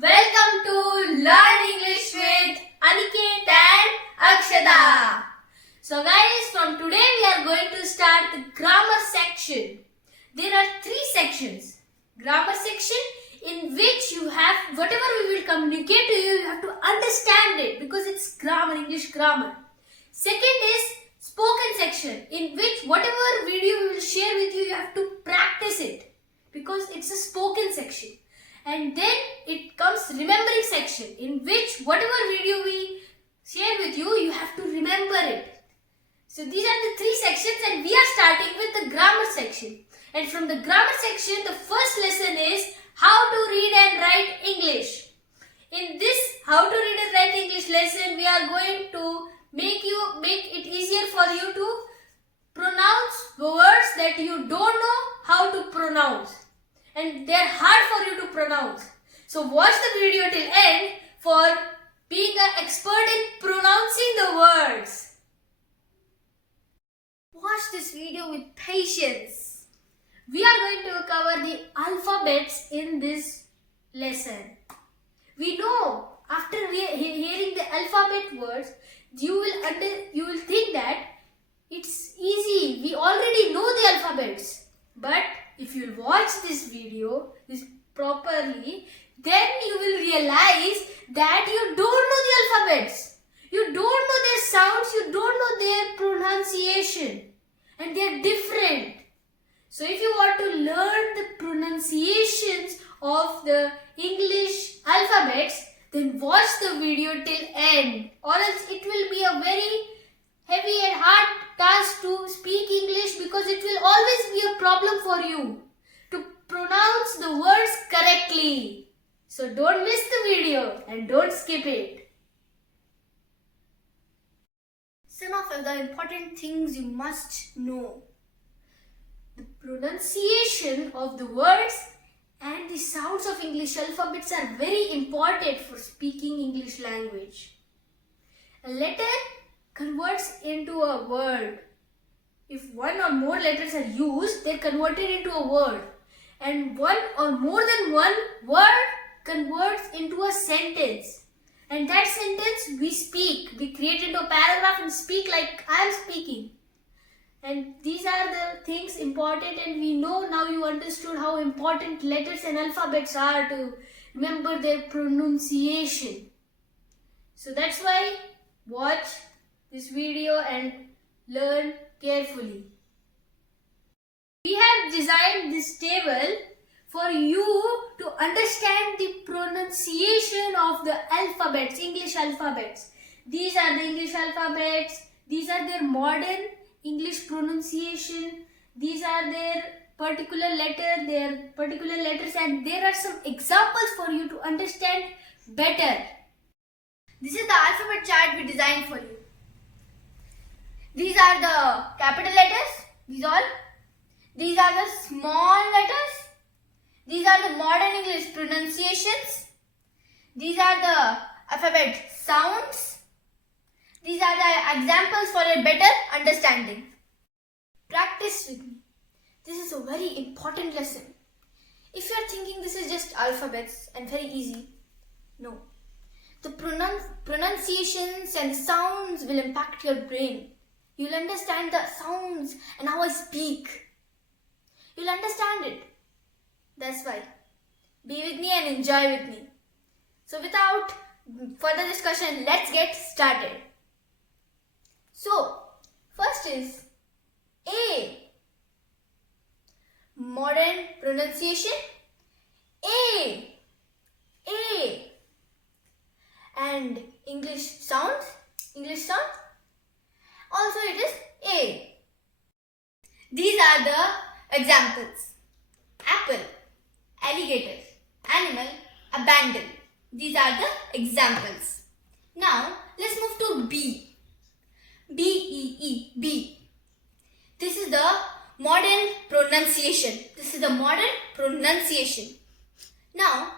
welcome to Learn English with Aniket and Akshada. So guys, from today we are going to start the grammar section. There are 3 sections. Grammar section in which you have, whatever we will communicate to you, you have to understand it because it's grammar, English grammar. Second is spoken section in which whatever video we will share with you, you have to practice it because it's a spoken section. And then it comes remembering section in which whatever video we share with you, you have to remember it. So these are the 3 sections and we are starting with the grammar section. And from the grammar section, the first lesson is how to read and write English. In this how to read and write English lesson, we are going to make it easier for you to pronounce the words that you don't know how to pronounce. And they're hard for you to pronounce. So watch the video till end for being an expert in pronouncing the words. Watch this video with patience. We are going to cover the alphabets in this lesson. We know after hearing the alphabet words, you will think that it's easy. We already know the alphabets. But if you watch this video properly, then you will realize that you don't know the alphabets. You don't know their sounds, you don't know their pronunciation. And they are different. So if you want to learn the pronunciations of the English alphabets, then watch the video till end. Or else it will be a very heavy and hard task to speak English because it will always be a problem for you to pronounce the words correctly. So don't miss the video and don't skip it. Some of the important things you must know. The pronunciation of the words and the sounds of English alphabets are very important for speaking English language. A letter converts into a word. If one or more letters are used, they are converted into a word. And one or more than one word converts into a sentence. And that sentence we speak. We create into a paragraph and speak like I am speaking. And these are the things important, and we know now you understood how important letters and alphabets are to remember their pronunciation. So that's why watch this video and learn carefully. We have designed this table for you to understand the pronunciation of the alphabets, English alphabets. These are the English alphabets. These are their modern English pronunciation. These are their particular letters, and there are some examples for you to understand better. This is the alphabet chart we designed for you. These are the capital letters, These are the small letters. These are the modern English pronunciations. These are the alphabet sounds. These are the examples for a better understanding. Practice with me. This is a very important lesson. If you are thinking this is just alphabets and very easy, no. The pronunciations and sounds will impact your brain. You'll understand the sounds and how I speak. You'll understand it. That's why. Be with me and enjoy with me. So without further discussion, let's get started. So, first is A. Modern pronunciation. A. A. And English sounds. Also it is A. These are the examples. Apple, alligator, animal, abandon. These are the examples. Now, let's move to B. B-E-E, B. This is the modern pronunciation. Now,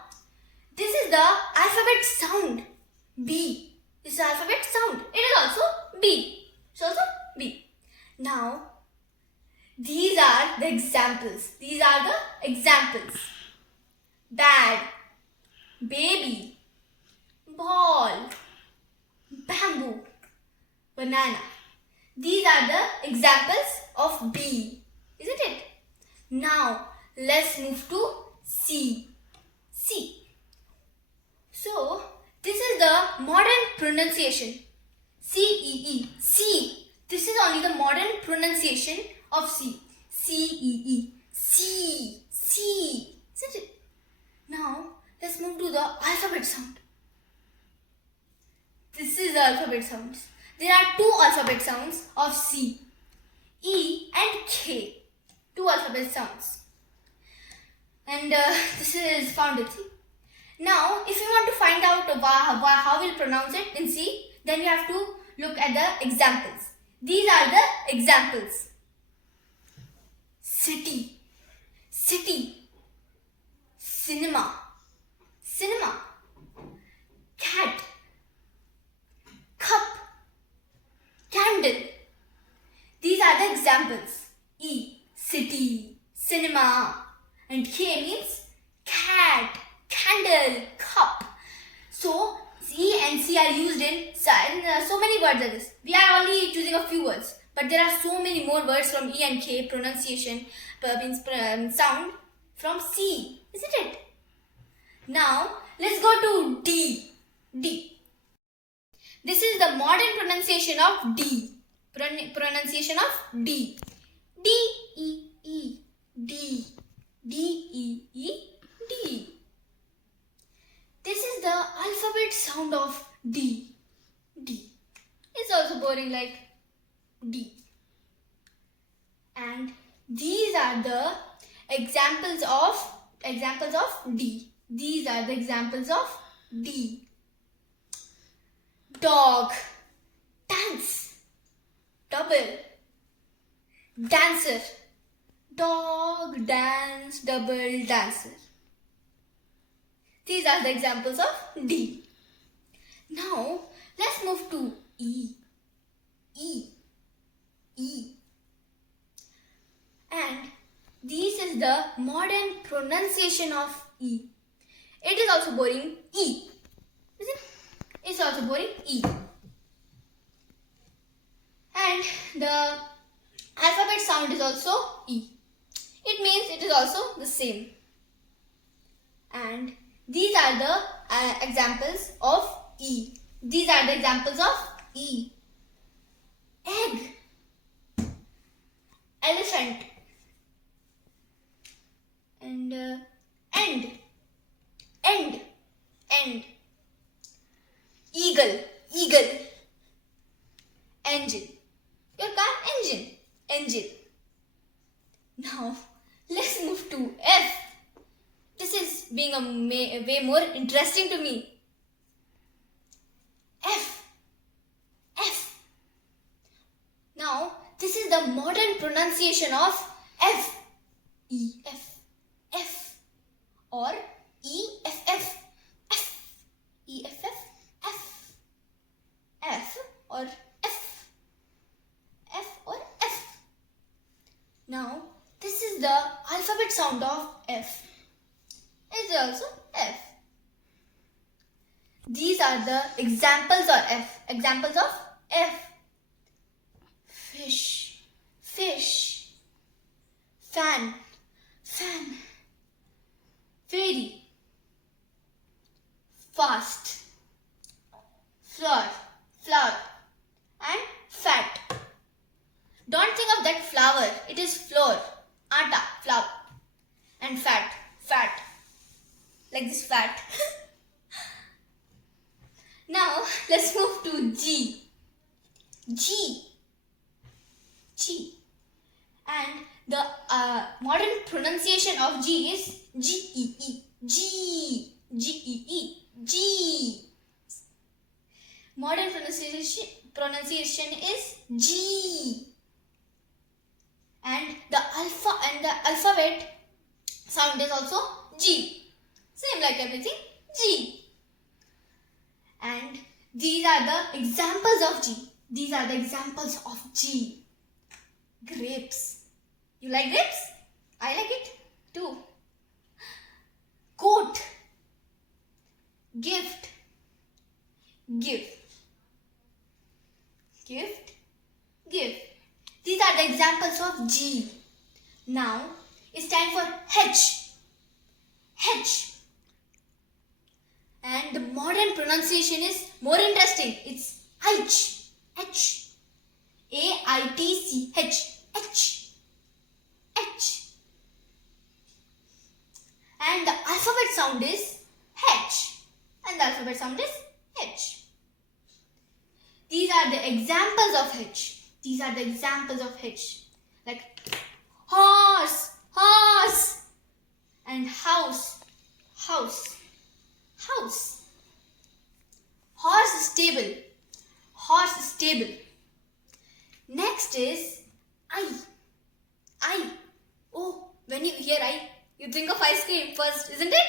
this is the alphabet sound. B. This is the alphabet sound. It is also B. It's also B. Now, these are the examples. Bad, baby, ball, bamboo, banana. These are the examples of B, isn't it? Now let's move to C. C. So this is the modern pronunciation. C-E-E. C. This is only the modern pronunciation of C. C-E-E. C. C. Isn't it? Now let's move to the alphabet sound. This is the alphabet sounds. There are two alphabet sounds of C. E and K. Two alphabet sounds. And this is found in C. Now, if you want to find out how we'll pronounce it in C, then you have to look at the examples. These are the examples. City, city, cinema, cinema, cat, cup, candle. These are the examples. E, city, cinema, and K means cat, candle, cup. So E and C are used in so many words like this. We are only choosing a few words, but there are so many more words from E and K pronunciation means sound from C, isn't it? Now let's go to D. D. This is the modern pronunciation of D. Pronunciation of D. D E E D. D E E D. This is the alphabet sound of D. D. It's also boring like D. And these are the examples of D. These are the examples of D. Dog, dance, double, dancer, dog, dance, double, dancer. These are the examples of D. Now, let's move to E. E. E. And this is the modern pronunciation of E. It is also boring E. Is it? It's also boring E. And the alphabet sound is also E. It means it is also the same. And these are the examples of E. These are the examples of E. Egg, elephant, and end, eagle, engine. Your car engine. Now let's move to F. This is being a way more interesting to me. F. Now, this is the modern pronunciation of F. E, F. Or E, F. E, F. F or F. F or F. Now, this is the alphabet sound of F. It's also F. These are the examples of F. Examples of F. Fish, fan, fairy, fast, flower, and fat. Don't think of that flower. It is flour, atta, flour, and fat, like this fat. Now let's move to G. And the modern pronunciation of G is G-E-E. G. Modern pronunciation is G. And the alphabet sound is also G. Same like everything, G. And these are the examples of G. These are the examples of G. Grapes. You like grapes? I like it too. Goat. gift, give, gift, give. These are the examples of G. Now it's time for H. H. And the modern pronunciation is more interesting. It's H. H. A-I-T-C-H. H. H. And the alphabet sound is H. And the alphabet sound is H. These are the examples of H. These are the examples of H. Like horse, horse. And house, house, house. Horse is table. Horse is table. Next is I. I. Oh, when you hear I, you think of ice cream first, isn't it?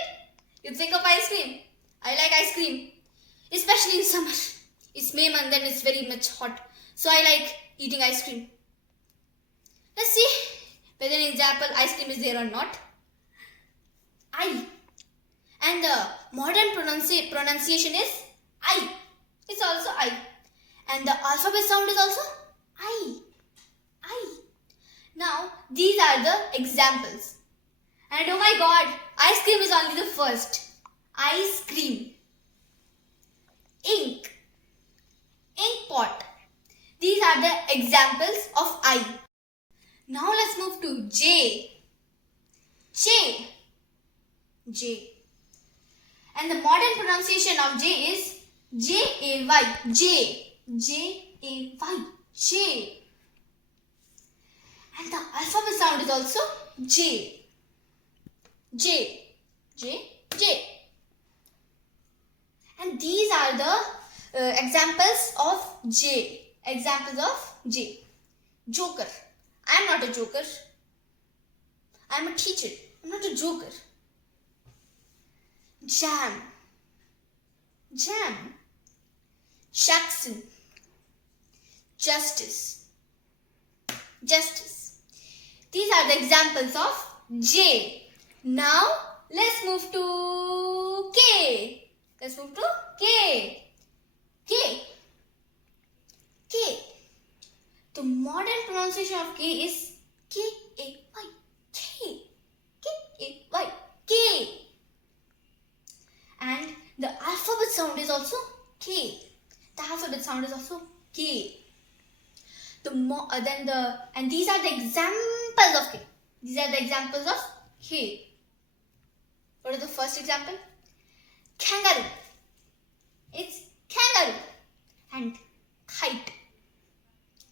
You think of ice cream. I like ice cream, especially in summer. It's May month and it's very much hot. So I like eating ice cream. Let's see whether an example ice cream is there or not. I. And the modern pronunciation is I. It's also I. And the alphabet sound is also I. I. Now, these are the examples. And oh my god, ice cream is only the first. Ice cream. Ink. Ink pot. These are the examples of I. Now let's move to J. J. J. And the modern pronunciation of J is J-A-Y. J. J-A-Y. J. And the alphabet sound is also J. J. J. J. And these are the examples of J. Examples of J. Joker. I am not a joker. I am a teacher. I am not a joker. Jam. Jam. Jackson. Justice. Justice. These are the examples of J. Now let's move to K. Let's move to K. K. K. The modern pronunciation of K is K-A-Y. K. K-A-Y. K. And the alphabet sound is also K. The alphabet sound is also K. And these are the examples of K. These are the examples of K. What is the first example? Kangaroo. It's kangaroo. And kite.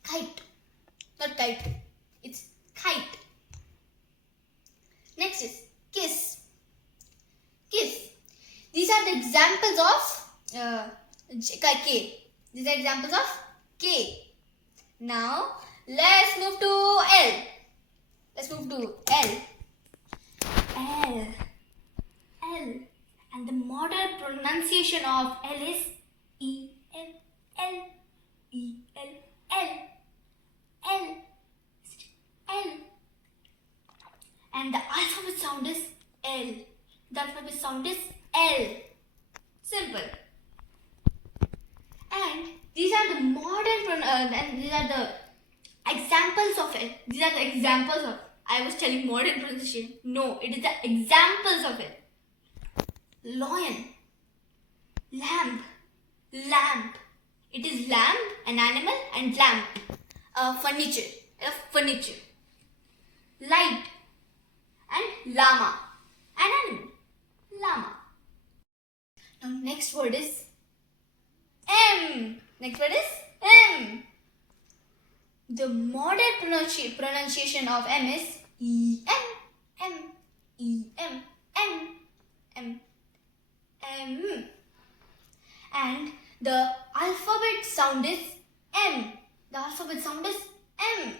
Kite. Not kite. It's kite. Next is kiss. Kiss. These are the examples of K. These are examples of K. Now, let's move to L. Let's move to L. L. L. And the modern pronunciation of L is E-L. L. E-L. L. L. L. And the alphabet sound is L. The alphabet sound is L. Simple. And these are the modern and these are the examples of it. These are the examples of. I was telling modern pronunciation. No, it is the examples of it. Lion. Lamb. Lamp. It is lamb, an animal, and lamp, furniture. Furniture. Light. And llama. An animal. Llama. Now next word is M. Next word is M. The modern pronunciation of M is E-M. M. E-M. M. M. M. And the alphabet sound is M. The alphabet sound is M.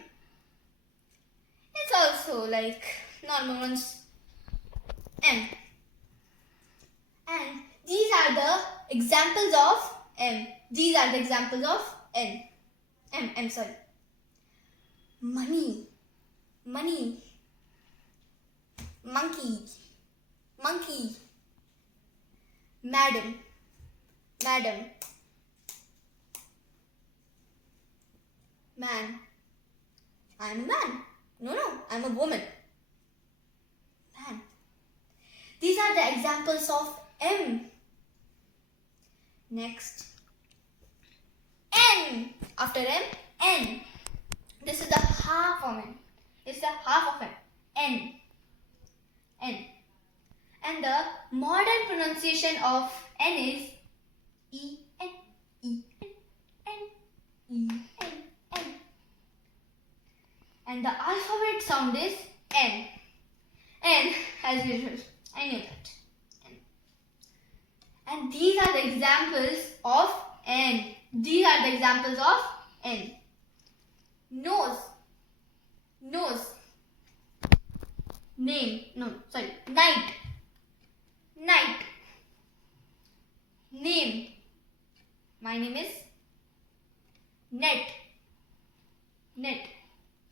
It's also like normal ones. M. And these are the examples of M. These are the examples of N. M, sorry. Money. Money. Monkey. Monkey. Madam. madam, man. I'm a man. No, I'm a woman. Man. These are the examples of M. Next. N. After M, N. This is the half of N. This is the half of N. N. N. And the modern pronunciation of N is E N E N N E N N. And the alphabet sound is N. N as usual. I knew that. N. And these are the examples of N. These are the examples of N. Nose. Nose. Night. Night. Name. My name is Net.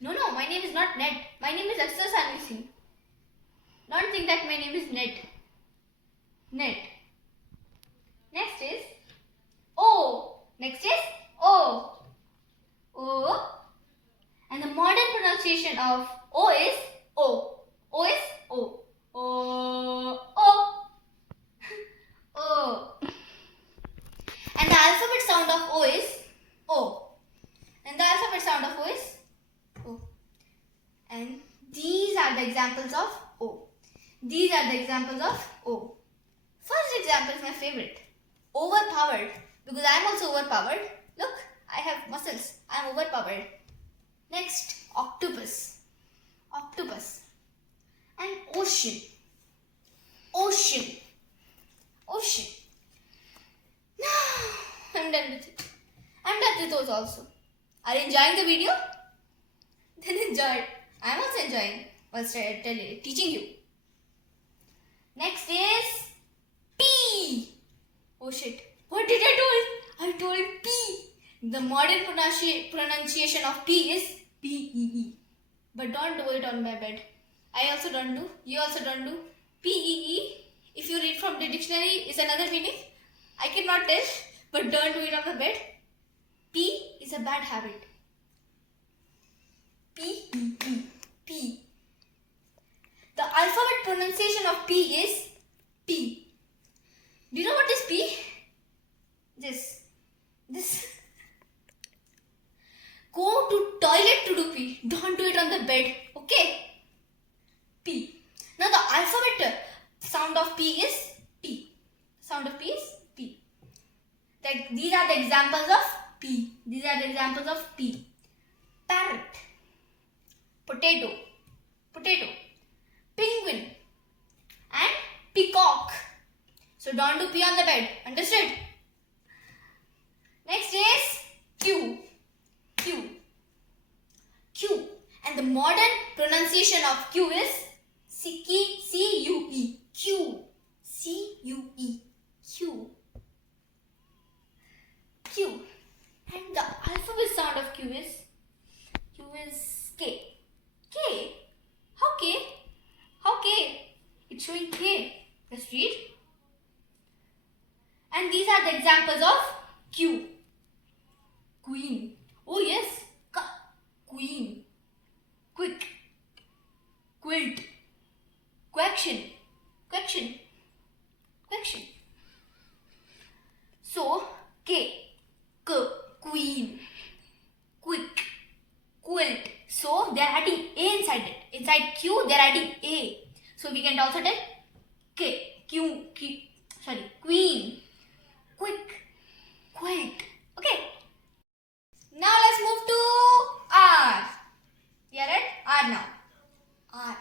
No, my name is not Net. My name is Aksar Sanvi. Don't think that my name is Net. Next is O. O. And the modern pronunciation of O is O. O is O. O. And the alphabet sound of O is O. And these are the examples of O. First example is my favorite. Overpowered. Because I am also overpowered. Look, I have muscles. I am overpowered. Next, octopus. And ocean. Now, I'm done with it. I'm done with those also. Are you enjoying the video? Then enjoy it. I'm also enjoying whilst teaching you. Next is P. Oh shit. What did I do? I told P. The modern pronunciation of P is P-E-E. But don't do it on my bed. I also don't do. You also don't do. P-E-E. If you read from the dictionary, is another meaning. I cannot tell. But don't do it on the bed. P is a bad habit. P-E-E. P. The alphabet pronunciation of P is P. Do you know what is P? This. Go to toilet to do P. Don't do it on the bed. Okay? P. Now the alphabet sound of P is P. These are the examples of P. Parrot. Potato. Penguin. And peacock. So don't do P on the bed. Understood? Next is Q. And the modern pronunciation of Q is C-U-E. C-U-E. Q. And the alphabet sound of Q is K. K? How K? It's showing K. Let's read. And these are the examples of Q. Queen. Oh yes. Queen. Quick. Quilt. Quaction. So, K. Queen. Quick. Quilt. So, they are adding A inside it. Inside Q, they are adding A. So, we can also tell K. Queen. Quick. Quilt. Okay. Now, let's move to R. We are at R now. R.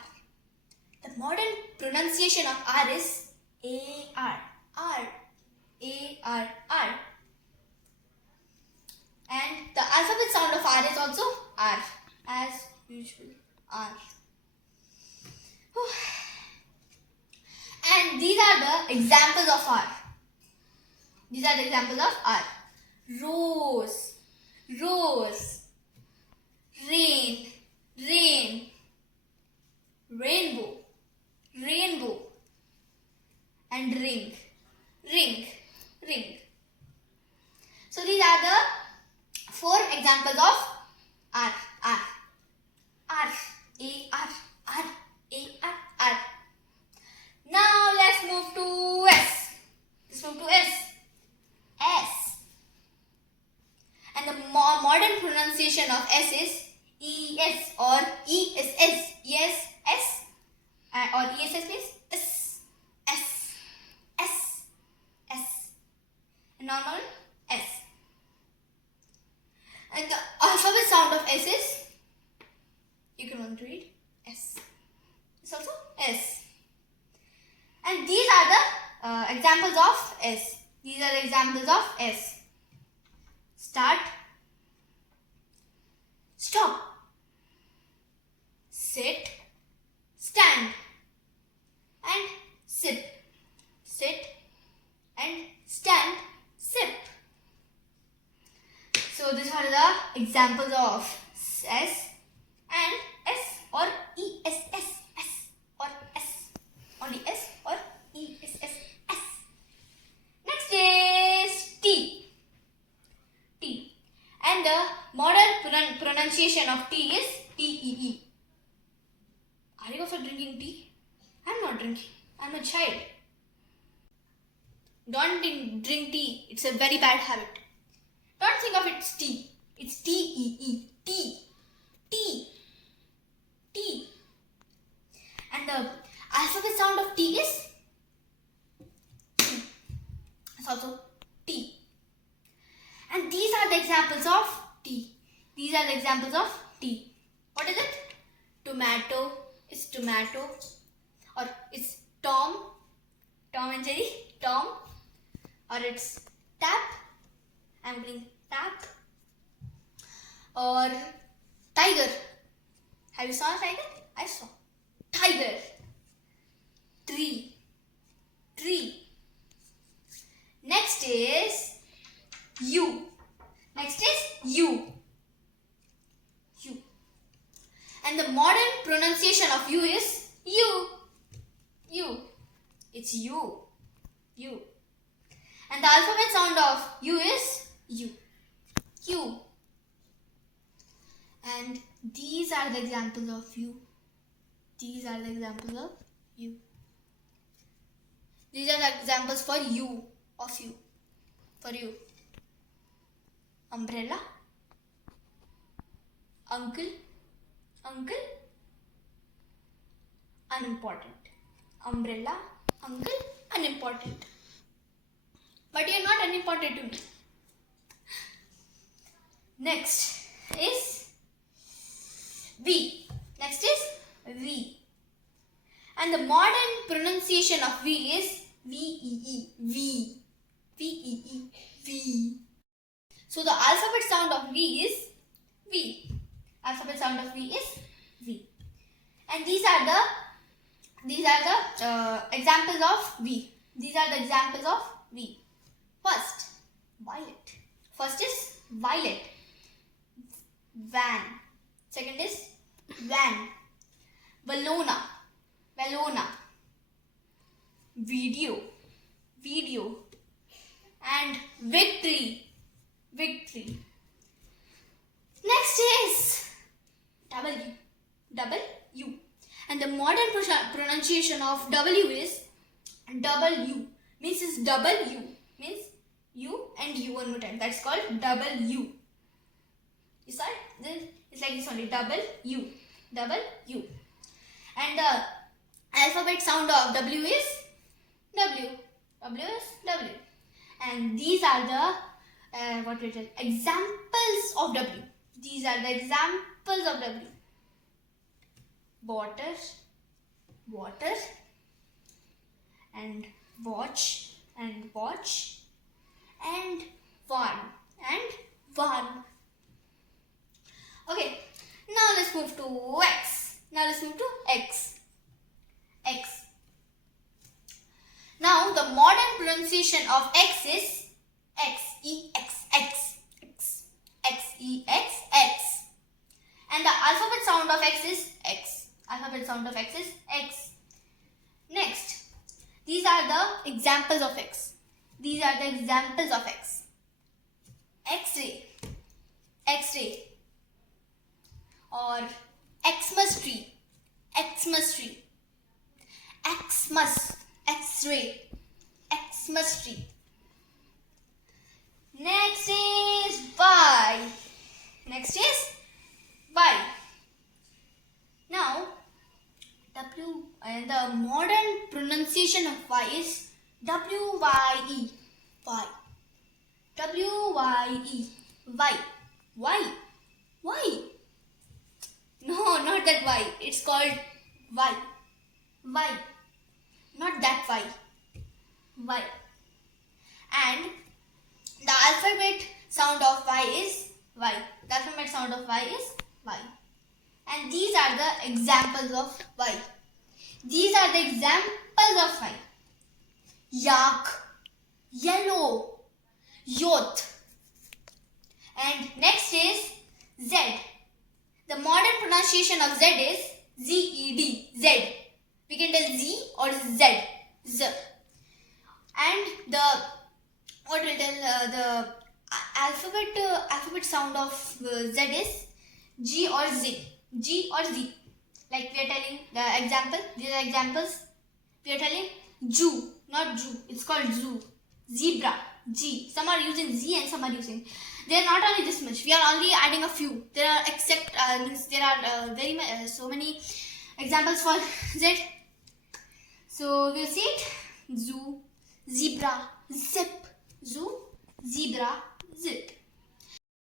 The modern pronunciation of R is A-R. R. And the alphabet sound of R is also R. As usual. R. And these are the examples of R. Rose. Rain. Rainbow. And ring. So these are the 4 examples of R. R. R. A. R. R. A. R. R. Now let's move to S. Let's move to S. S. And the modern pronunciation of S is ES or ESS. Yes, S. Or ESS means S. S. S. S. And normal S. And the alphabet sound of S is, you can want to read S. It's also S. And these are the examples of S. These are the examples of S. Start, stop, sit, stand, and sip. Sit and stand, sip. So these are the examples of S and S or ESS. S or S. Only S or ESS. S. Next is T. T. And the modern pronunciation of T is TEE. Are you also drinking tea? I'm not drinking. I'm a child. Don't drink tea. It's a very bad habit. Don't think of it as tea. It's TEE. Tea. Tea. Tea. And the alphabet sound of T is T. It's also T. And these are the examples of T. These are the examples of T. What is it? Tomato. It's tomato. Or it's Tom. Tom and Jerry. Tom. Or it's tap. I'm playing tap. Or tiger. Have you saw a tiger? I saw. Tiger. Tree. Tree. Next is U. Next is U. U. And the modern pronunciation of U is U. U. It's U. U. And the alphabet sound of U is U. U. And these are the examples of U. These are the examples of U. These are the examples for you, of you. For you. Umbrella. Uncle. Uncle. Unimportant. Umbrella. Uncle. Unimportant. But you are not unimportant to me. Next is V. Next is V. And the modern pronunciation of V is V-E-E. V. V-E-E. V. So the alphabet sound of V is V. Alphabet sound of V is V. And these are the examples of V. These are the examples of V. First, violet. First is violet. Van. Second is van. Valona. Valona. Video. Video. And victory. Victory. Next is W. W. And the modern pronunciation of W is W. Means it's W. Means U and U one more time. That's called W. You saw it? Then it's like this only. W. W. And the alphabet sound of W is W. W is W. And these are the examples of W. These are the examples of W. Water. Water. And watch. And watch. And one. And one. Okay. Now let's move to X. Now let's move to X. X. Now the modern pronunciation of X is X. E-X. X. X. X. E-X. X. And the alphabet sound of X is X. Alphabet sound of X is X. Next. These are the examples of X. These are the examples of X. X-ray, X-ray, or Xmas tree, Xmas tree, Xmas, X-ray, Xmas tree. Next is Y. Next is Y. Now, W and the modern pronunciation of Y is W-Y-E. Y. W-Y-E. Y. Y. Y. No, not that Y. It's called Y. Y. Not that Y. Y. And the alphabet sound of Y is Y. The alphabet sound of Y is Y. And these are the examples of Y. These are the examples of Y. Yak, yellow, youth. And next is Z. The modern pronunciation of Z is Z-E-D, Z. We can tell Z or Z, Z. And what will tell the alphabet sound of Z is G or Z, G or Z. Like we are telling the example, these are examples. We are telling Jew, not Jew. It's called zoo. Zebra, G. Some are using Z and some are using. They are not only this much. We are only adding a few. There are so many examples for Z. So we'll see it. Zoo, zebra, zip. Zoo, zebra, zip.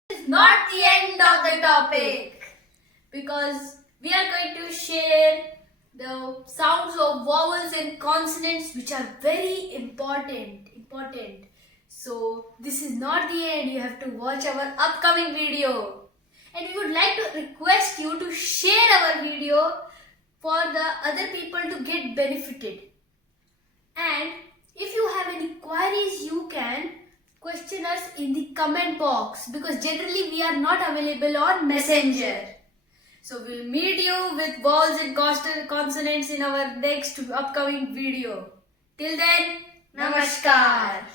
It's not the end of the topic, because we are going to share the sounds of vowels and consonants, which are very important. So this is not the end. You have to watch our upcoming video, and we would like to request you to share our video for the other people to get benefited. And if you have any queries, you can question us in the comment box, because generally we are not available on Messenger. So we'll meet you with vowels and consonants in our next upcoming video. Till then, Namaskar.